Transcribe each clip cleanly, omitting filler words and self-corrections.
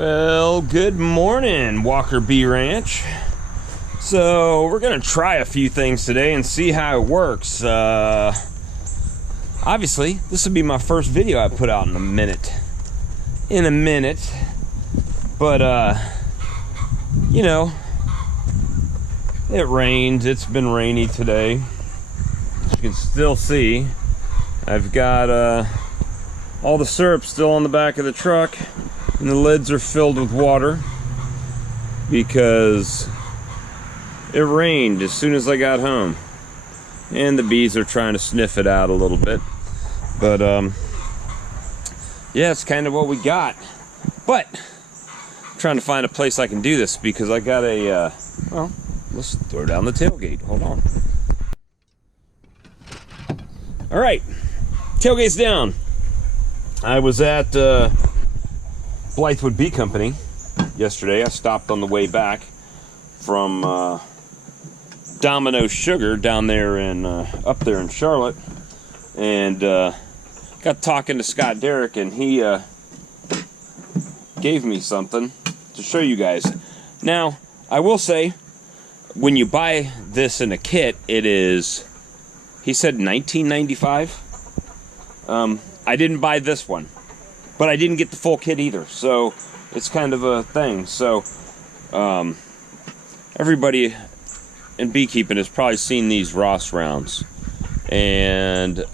Well, good morning, Walker B Ranch. So we're gonna try a few things today and see how it works. Obviously, this will be my first video I put out in a minute. But you know, it rains. It's been rainy today. As you can still see, I've got all the syrup still on the back of the truck, and the lids are filled with water because it rained as soon as I got home, and the bees are trying to sniff it out a little bit. But yeah, it's kind of what we got. But I'm trying to find a place I can do this because I got a well, let's throw down the tailgate. Hold on. All right, tailgate's down. I was at Blythewood Bee Company yesterday. I stopped on the way back from Domino Sugar down there in up there in Charlotte, and got talking to Scott Derrick, and he gave me something to show you guys. Now, I will say, when you buy this in a kit, it is, he said $19.95. I didn't buy this one, but I didn't get the full kit either, so it's kind of a thing. So everybody in beekeeping has probably seen these Ross rounds, and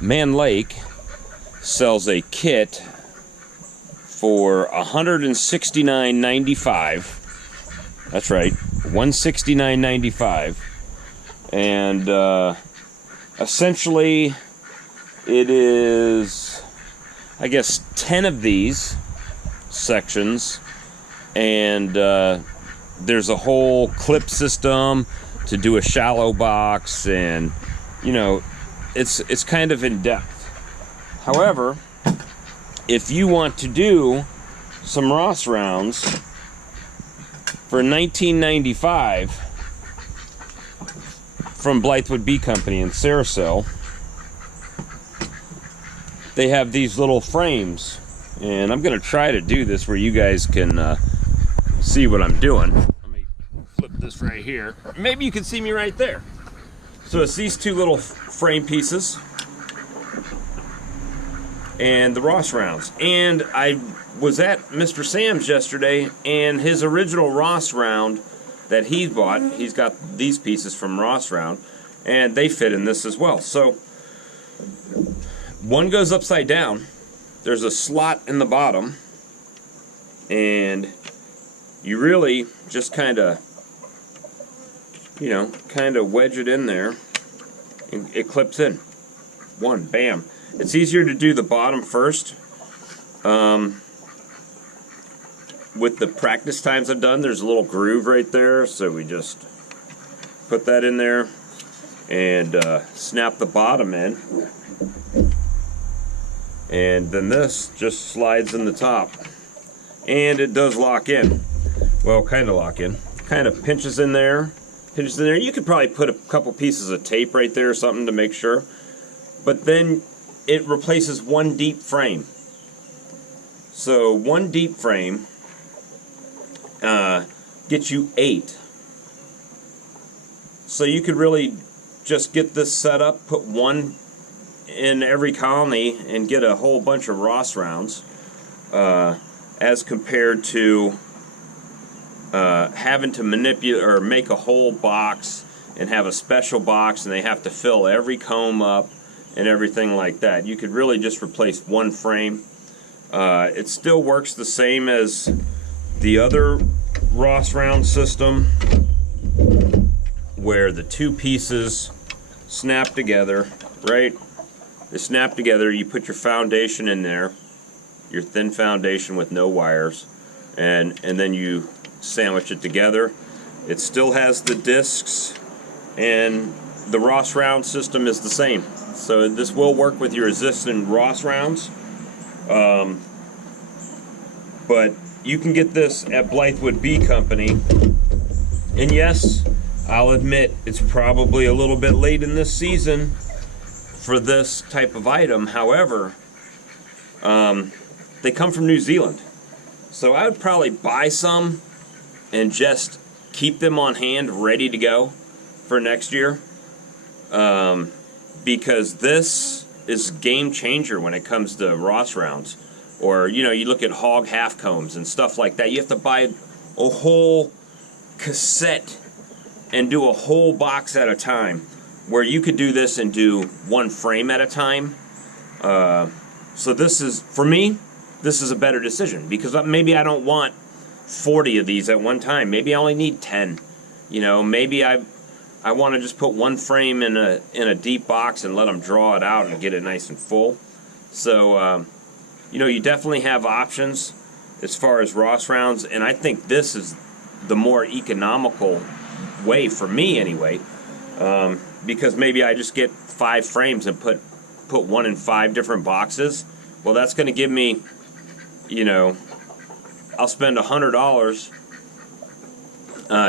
Man Lake sells a kit for $169.95. That's right, $169.95, and essentially it is, I guess, 10 of these sections, and there's a whole clip system to do a shallow box, and you know, it's kind of in depth. However, if you want to do some Ross rounds for $19.95 from Blythewood Bee Company in Ceracell, they have these little frames, and I'm gonna try to do this where you guys can see what I'm doing. Let me flip this right here. Maybe you can see me right there. So it's these two little frame pieces and the Ross rounds. And I was at Mr. Sam's yesterday, and his original Ross round that he bought, he's got these pieces from Ross round, and they fit in this as well. So one goes upside down, there's a slot in the bottom, and you really just kind of, you know, wedge it in there, and it clips in. One, bam. It's easier to do the bottom first. With the practice times I've done, there's a little groove right there, so we just put that in there and snap the bottom in. And then this just slides in the top, and it does lock in. Well, kind of lock in. Kind of pinches in there, pinches in there. You could probably put a couple pieces of tape right there or something to make sure. But then it replaces one deep frame. So one deep frame gets you 8. So you could really just get this set up, put one in every colony, and get a whole bunch of Ross rounds, as compared to having to manipulate or make a whole box and have a special box, and they have to fill every comb up and everything like that. You could really just replace one frame. It still works the same as the other Ross round system, where the two pieces snap together, right? They snap together, you put your foundation in there, your thin foundation with no wires, and then you sandwich it together. It still has the discs, and the Ross round system is the same. So this will work with your existing Ross rounds. But you can get this at Blythewood Bee Company. And yes, I'll admit, it's probably a little bit late in this season for this type of item. However, they come from New Zealand. So I would probably buy some and just keep them on hand ready to go for next year, because this is a game changer when it comes to Ross rounds. Or, you know, you look at hog half combs and stuff like that. You have to buy a whole cassette and do a whole box at a time, where you could do this and do one frame at a time. So this is, for me, this is a better decision, because maybe I don't want 40 of these at one time. Maybe I only need 10. You know, maybe I want to just put one frame in a deep box and let them draw it out and get it nice and full. So, you know, you definitely have options as far as Ross rounds, and I think this is the more economical way for me anyway, because maybe I just get 5 frames and put one in 5 different boxes. Well, that's going to give me, you know, I'll spend $100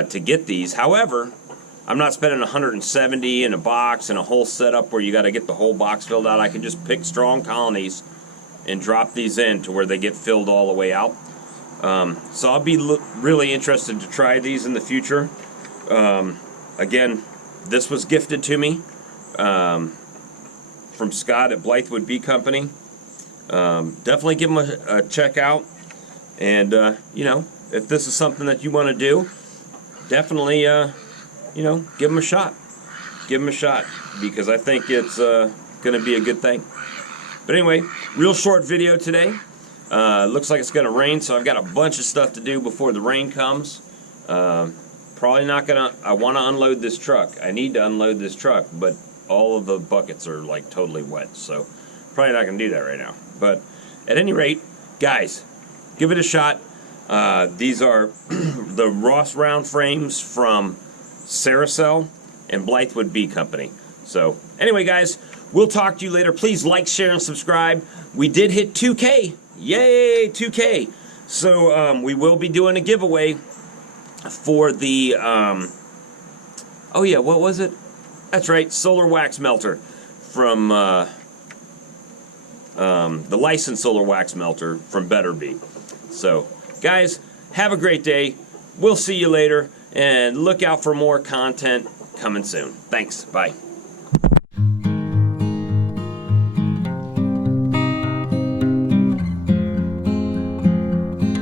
to get these. However, I'm not spending $170 in a box and a whole setup where you got to get the whole box filled out. I can just pick strong colonies and drop these in to where they get filled all the way out. So I'll be really interested to try these in the future. Again, this was gifted to me from Scott at Blythewood Bee Company. Definitely give them a check out. And, you know, if this is something that you want to do, definitely, you know, give them a shot. Give them a shot, because I think it's going to be a good thing. But anyway, real short video today. Looks like it's going to rain, so I've got a bunch of stuff to do before the rain comes. Probably not going to... I want to unload this truck. I need to unload this truck, but all of the buckets are, like, totally wet, so probably not going to do that right now. But at any rate, guys, give it a shot. These are the Ross round frames from Ceracell and Blythewood Bee Company. So anyway, guys, we'll talk to you later. Please like, share, and subscribe. We did hit 2K. Yay, 2K. So we will be doing a giveaway for the, oh yeah, what was it? That's right, solar wax melter from the licensed solar wax melter from Better Bee. So, guys, have a great day. We'll see you later, and look out for more content coming soon. Thanks. Bye.